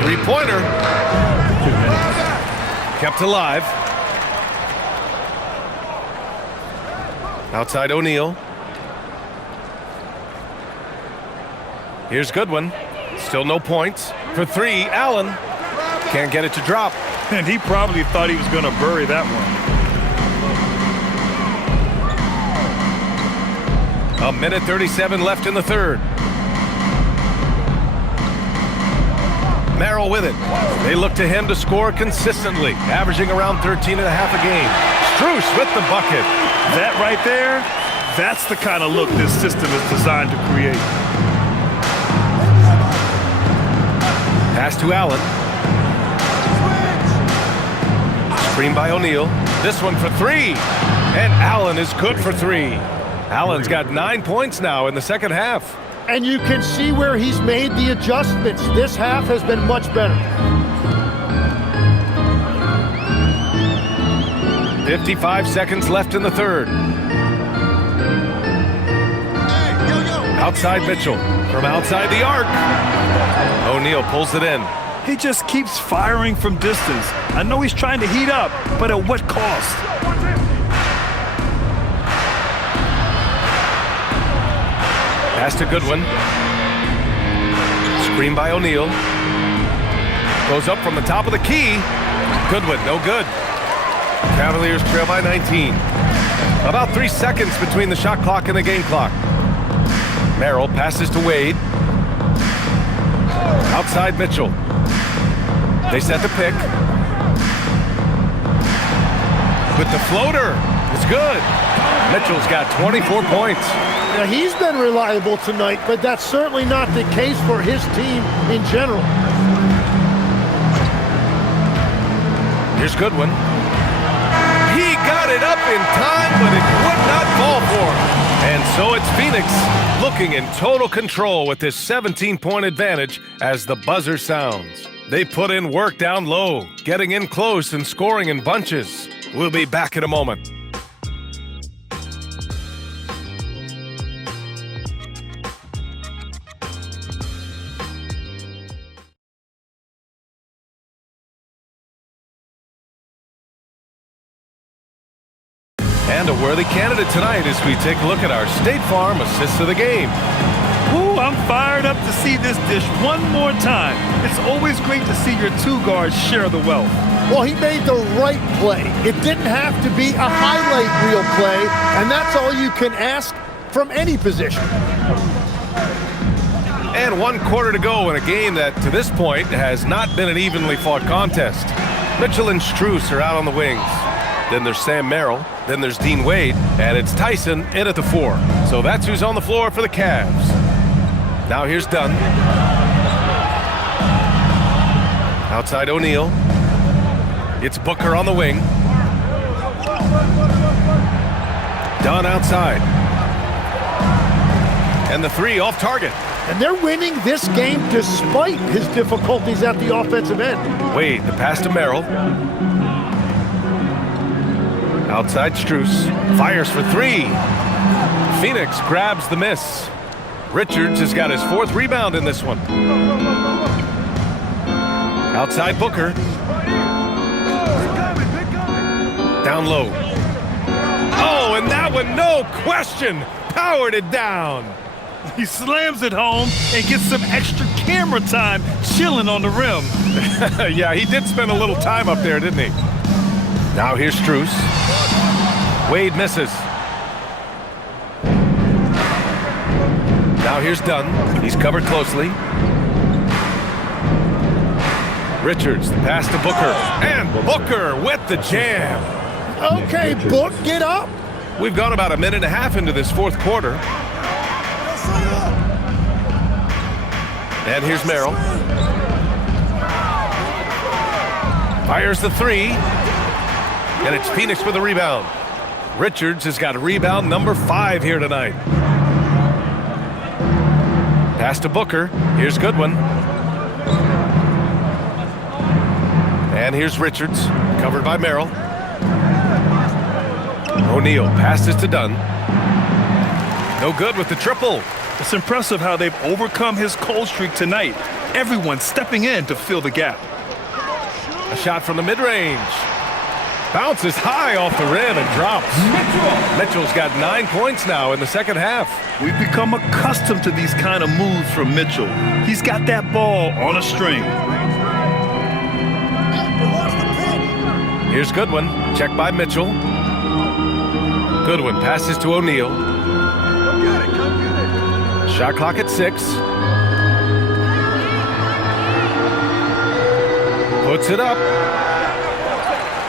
Three-pointer. Kept alive. Outside O'Neal. Here's Goodwin. Still no points. For 3, Allen. Can't get it to drop. And he probably thought he was going to bury that one. A minute 37 left in the third. Merrill with it. They look to him to score consistently, averaging around 13 and a half a game. Strus with the bucket. That right there, that's the kind of look this system is designed to create. Pass to Allen. Screen by O'Neal. This one for 3. And Allen is good for 3. Allen's got 9 points now in the second half. And you can see where he's made the adjustments. This half has been much better. 55 seconds left in the third. Outside Mitchell. From outside the arc. O'Neal pulls it in. He just keeps firing from distance. I know he's trying to heat up, but at what cost? Pass to Goodwin. Screen by O'Neal. Goes up from the top of the key. Goodwin, no good. Cavaliers trail by 19. About 3 seconds between the shot clock and the game clock. Merrill passes to Wade. Outside Mitchell. They set the pick. With the floater. It's good. Mitchell's got 24 points. Now, he's been reliable tonight, but that's certainly not the case for his team in general. Here's Goodwin. He got it up in time, but it would not fall for him. And so it's Phoenix looking in total control with this 17-point advantage as the buzzer sounds. They put in work down low, getting in close and scoring in bunches. We'll be back in a moment. And a worthy candidate tonight as we take a look at our State Farm Assist of the Game. Ooh, I'm fired up to see this dish one more time. It's always great to see your two guards share the wealth. Well, he made the right play. It didn't have to be a highlight reel play, and that's all you can ask from any position. And 1 quarter to go in a game that, to this point, has not been an evenly fought contest. Mitchell and Strus are out on the wings. Then there's Sam Merrill. Then there's Dean Wade. And it's Tyson in at the 4. So that's who's on the floor for the Cavs. Now here's Dunn. Outside O'Neal. It's Booker on the wing. Dunn outside. And the 3 off target. And they're winning this game despite his difficulties at the offensive end. Wade, the pass to Merrill. Outside Strus. Fires for 3. Phoenix grabs the miss. Richards has got his 4th rebound in this one. Outside Booker. Down low. Oh, and that one, no question, powered it down. He slams it home and gets some extra camera time chilling on the rim. Yeah, he did spend a little time up there, didn't he? Now here's Strus. Wade misses. Now here's Dunn. He's covered closely. Richards, the pass to Booker. And Booker with the jam. Okay, Book, get up. We've gone about a minute and a half into this 4th quarter. And here's Merrill. Fires the 3. And it's Phoenix for the rebound. Richards has got rebound number 5 here tonight. Pass to Booker. Here's Goodwin. And here's Richards, covered by Merrill. O'Neal passes to Dunn. No good with the triple. It's impressive how they've overcome his cold streak tonight. Everyone stepping in to fill the gap. A shot from the mid-range. Bounces high off the rim and drops. Mitchell's got 9 points now in the second half. We've become accustomed to these kind of moves from Mitchell. He's got that ball on a string. Here's Goodwin, checked by Mitchell. Goodwin passes to O'Neal. Shot clock at 6. Puts it up.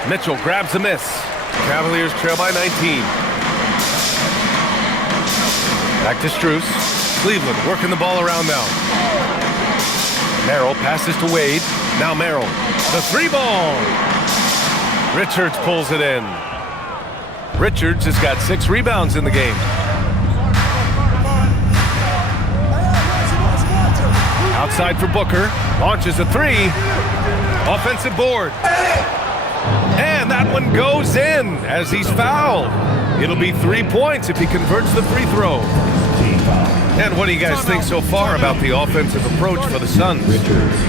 Mitchell grabs the miss. Cavaliers trail by 19. Back to Strus. Cleveland working the ball around now. Merrill passes to Wade. Now Merrill. The 3-ball. Richards pulls it in. Richards has got 6 rebounds in the game. Outside for Booker. Launches a 3. Offensive board. And that one goes in as he's fouled. It'll be 3 points if he converts the free throw. And what do you guys think so far about the offensive approach for the Suns?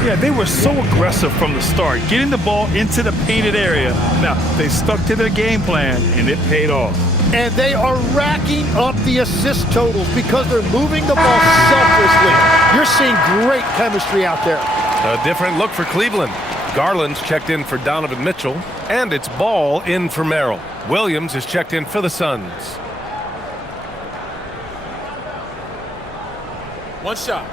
Yeah, they were so aggressive from the start, getting the ball into the painted area. Now, they stuck to their game plan, and it paid off. And they are racking up the assist totals because they're moving the ball selflessly. You're seeing great chemistry out there. A different look for Cleveland. Garland's checked in for Donovan Mitchell, and it's Ball in for Merrill. Williams is checked in for the Suns. One shot.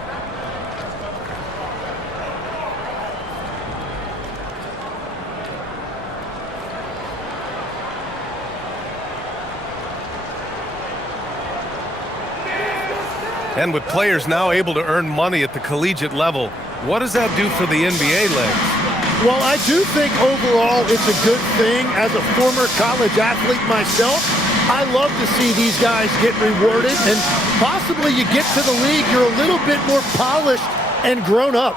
And with players now able to earn money at the collegiate level, what does that do for the NBA leagues? Well, I do think overall it's a good thing. As a former college athlete myself, I love to see these guys get rewarded, and possibly you get to the league, you're a little bit more polished and grown up.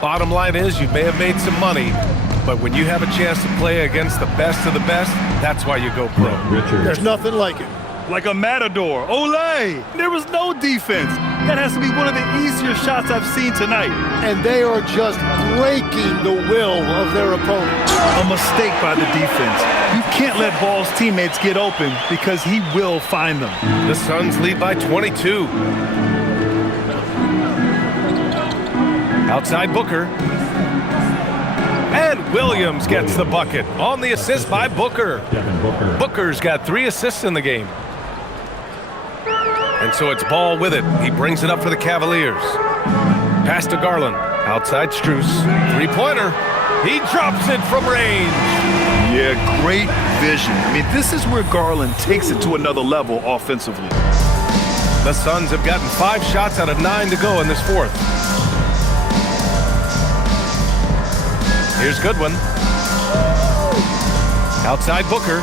Bottom line is, you may have made some money, but when you have a chance to play against the best of the best, that's why you go pro. There's nothing like it. Like a matador. Olé! There was no defense. That has to be one of the easier shots I've seen tonight. And they are just breaking the will of their opponent. A mistake by the defense. You can't let Ball's teammates get open because he will find them. The Suns lead by 22. Outside Booker. And Williams gets the bucket on the assist by Booker. Booker's got 3 assists in the game. And so it's Ball with it. He brings it up for the Cavaliers. Pass to Garland. Outside Strus. Three-pointer. He drops it from range. Yeah, great vision. I mean, this is where Garland takes it to another level offensively. The Suns have gotten 5 shots out of 9 to go in this fourth. Here's Goodwin. Outside Booker.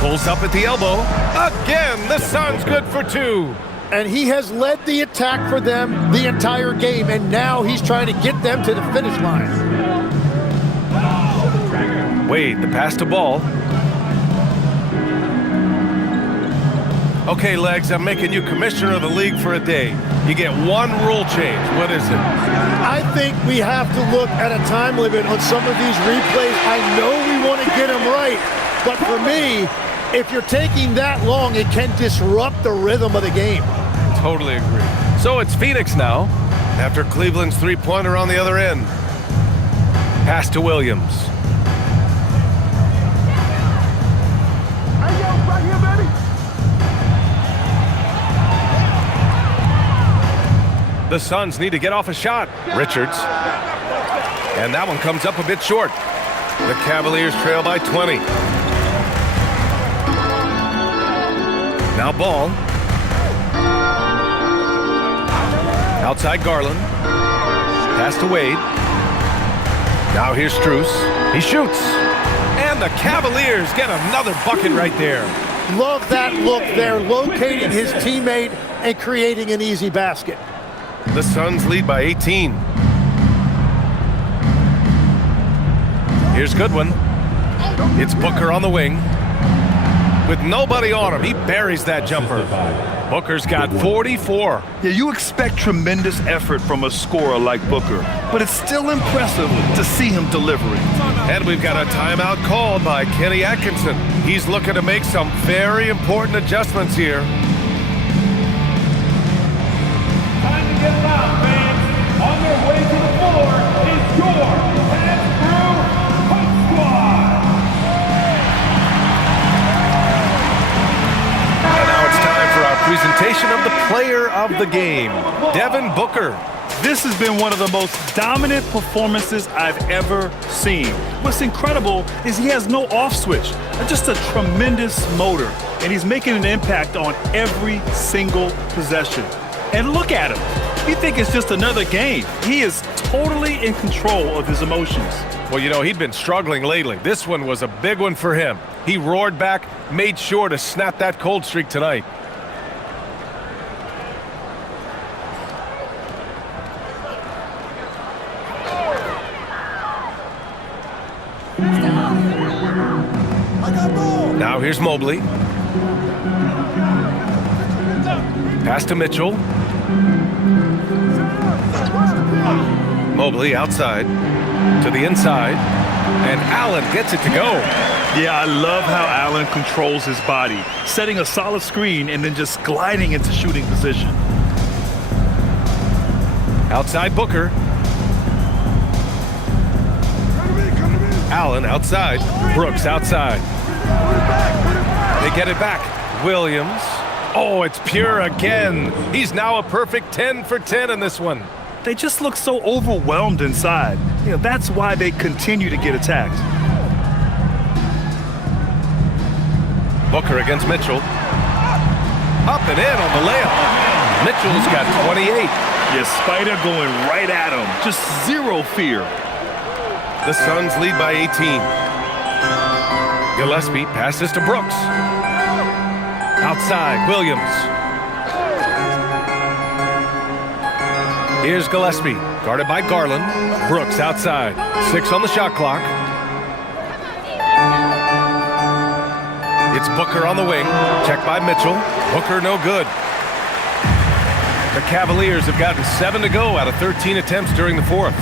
Pulls up at the elbow. Again, the Suns good for 2. And he has led the attack for them the entire game, and now he's trying to get them to the finish line. Wade, the pass to Ball. Okay, Legs, I'm making you commissioner of the league for a day. You get one rule change. What is it? I think we have to look at a time limit on some of these replays. I know we want to get them right, but for me, if you're taking that long, it can disrupt the rhythm of the game. Totally agree. So it's Phoenix now, after Cleveland's three-pointer on the other end. Pass to Williams. The Suns need to get off a shot. Richards. And that one comes up a bit short. The Cavaliers trail by 20. Now Ball. Outside Garland. Pass to Wade. Now here's Strus. He shoots. And the Cavaliers get another bucket right there. Love that look there, locating his teammate and creating an easy basket. The Suns lead by 18. Here's Goodwin. It's Booker on the wing. With nobody on him, he buries that jumper. Booker's got 44. Yeah, you expect tremendous effort from a scorer like Booker, but it's still impressive to see him delivering. And we've got a timeout called by Kenny Atkinson. He's looking to make some very important adjustments here. Time to get loud, fans. On their way to the floor is your Pass Through Coach Squad. And now it's time for our presentation of the player of the game, Devin Booker. This has been one of the most dominant performances I've ever seen. What's incredible is he has no off switch, just a tremendous motor, and he's making an impact on every single possession. And look at him. You think it's just another game. He is totally in control of his emotions. Well, you know, he'd been struggling lately. This one was a big one for him. He roared back, made sure to snap that cold streak tonight. Now here's Mobley. Pass to Mitchell. Mobley outside to the inside, and Allen gets it to go. Yeah, I love how Allen controls his body, setting a solid screen and then just gliding into shooting position. Outside Booker. Allen outside. Brooks outside. They get it back. Williams. Oh, it's Pure again. He's now a perfect 10 for 10 in this one. They just look so overwhelmed inside. You know, that's why they continue to get attacked. Booker against Mitchell. Up and in on the layup. Mitchell's got 28. Yeah, Spider going right at him. Just zero fear. The Suns lead by 18. Gillespie passes to Brooks. Outside, Williams. Here's Gillespie, guarded by Garland. Brooks outside. 6 on the shot clock. It's Booker on the wing. Checked by Mitchell. Booker no good. The Cavaliers have gotten 7 to go out of 13 attempts during the fourth.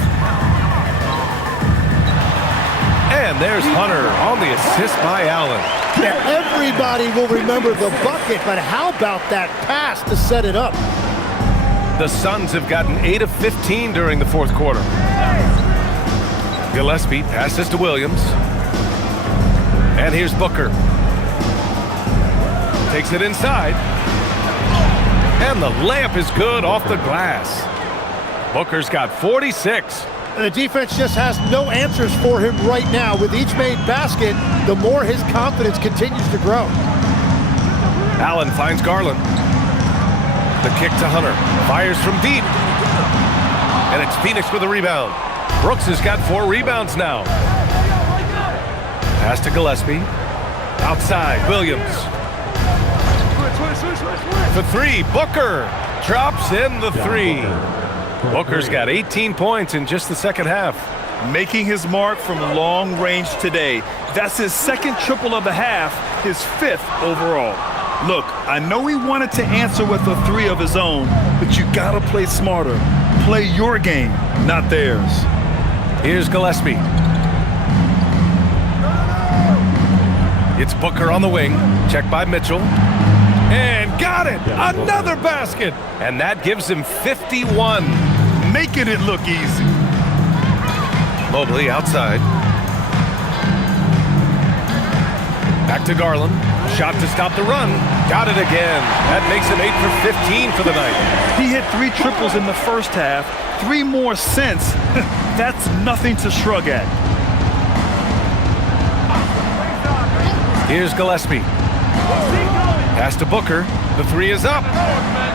And there's Hunter on the assist by Allen. Yeah, everybody will remember the bucket, but how about that pass to set it up? The Suns have gotten 8 of 15 during the fourth quarter. Gillespie passes to Williams. And here's Booker. Takes it inside. And the layup is good off the glass. Booker's got 46. And the defense just has no answers for him right now. With each made basket, the more his confidence continues to grow. Allen finds Garland. The kick to Hunter. Fires from deep. And it's Phoenix with a rebound. Brooks has got 4 rebounds now. Pass to Gillespie. Outside, Williams. For 3, Booker drops in the 3. Booker's got 18 points in just the second half. Making his mark from long range today. That's his second triple of the half, his 5th overall. Look, I know he wanted to answer with a 3 of his own, but you gotta play smarter. Play your game, not theirs. Here's Gillespie. It's Booker on the wing, checked by Mitchell. And got it! Another basket! And that gives him 51. Making it look easy. Mobley outside. Back to Garland. Shot to stop the run. Got it again. That makes him 8 for 15 for the night. He hit 3 triples in the first half, 3 more since. That's nothing to shrug at. Here's Gillespie. Pass to Booker. The 3 is up.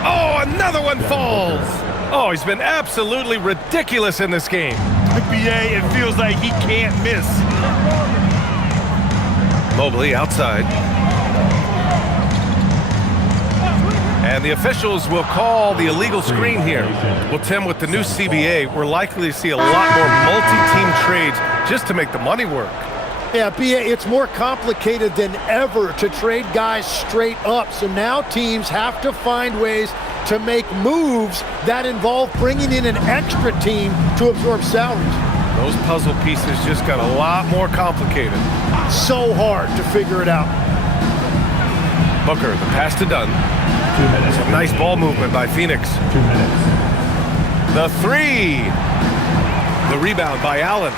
Oh, another one falls. Oh, he's been absolutely ridiculous in this game. BA, it feels like he can't miss. Mobley outside. And the officials will call the illegal screen here. Well, Tim, with the new CBA, we're likely to see a lot more multi-team trades just to make the money work. Yeah, BA, it's more complicated than ever to trade guys straight up. So now teams have to find ways to make moves that involve bringing in an extra team to absorb salaries. Those puzzle pieces just got a lot more complicated. So hard to figure it out. Booker, the pass to Dunn. 2 minutes. Some nice ball movement by Phoenix. 2 minutes. The 3. The rebound by Allen.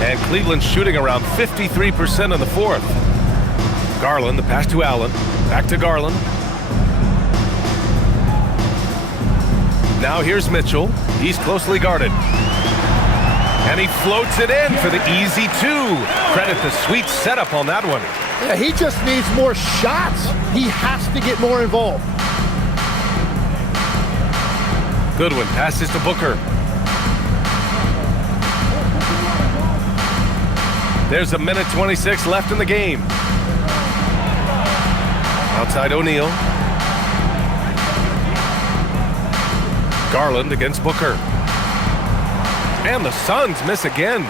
And Cleveland shooting around 53% in the fourth. Garland, the pass to Allen. Back to Garland. Now here's Mitchell. He's closely guarded. And he floats it in for the easy 2. Credit the sweet setup on that one. Yeah, he just needs more shots. He has to get more involved. Goodwin passes to Booker. There's a minute 26 left in the game. Outside O'Neal. Garland against Booker. And the Suns miss again.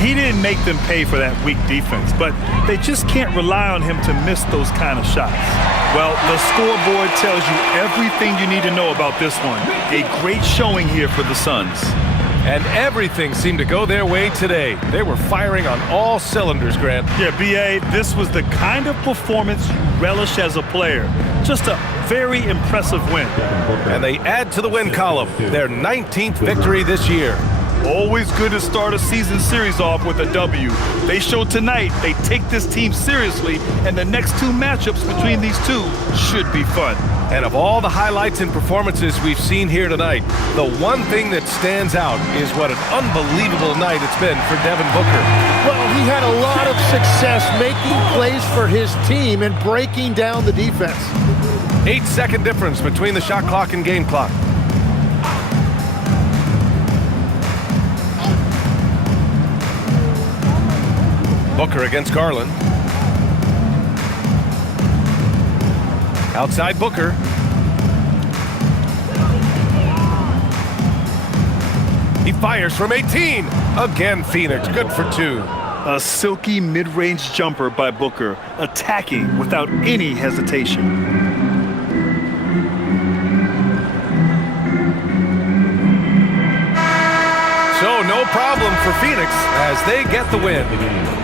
He didn't make them pay for that weak defense, but they just can't rely on him to miss those kind of shots. Well, the scoreboard tells you everything you need to know about this one. A great showing here for the Suns. And everything seemed to go their way today. They were firing on all cylinders, Grant. Yeah, BA, this was the kind of performance you relish as a player. Just a very impressive win. And they add to the win column, their 19th victory this year. Always good to start a season series off with a W. They showed tonight they take this team seriously, and the next 2 matchups between these two should be fun. And of all the highlights and performances we've seen here tonight, the one thing that stands out is what an unbelievable night it's been for Devin Booker. Well, he had a lot of success making plays for his team and breaking down the defense. 8-second difference between the shot clock and game clock. Booker against Garland. Outside Booker. He fires from 18. Again, Phoenix, good for 2. A silky mid-range jumper by Booker, attacking without any hesitation. So no problem for Phoenix as they get the win.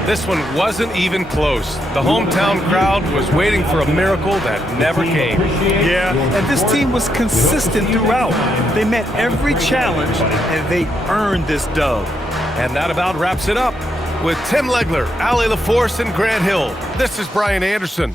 This one wasn't even close. The hometown crowd was waiting for a miracle that never came. Yeah, and this team was consistent throughout. They met every challenge, and they earned this dub. And that about wraps it up. With Tim Legler, Allie LaForce, and Grant Hill, this is Brian Anderson.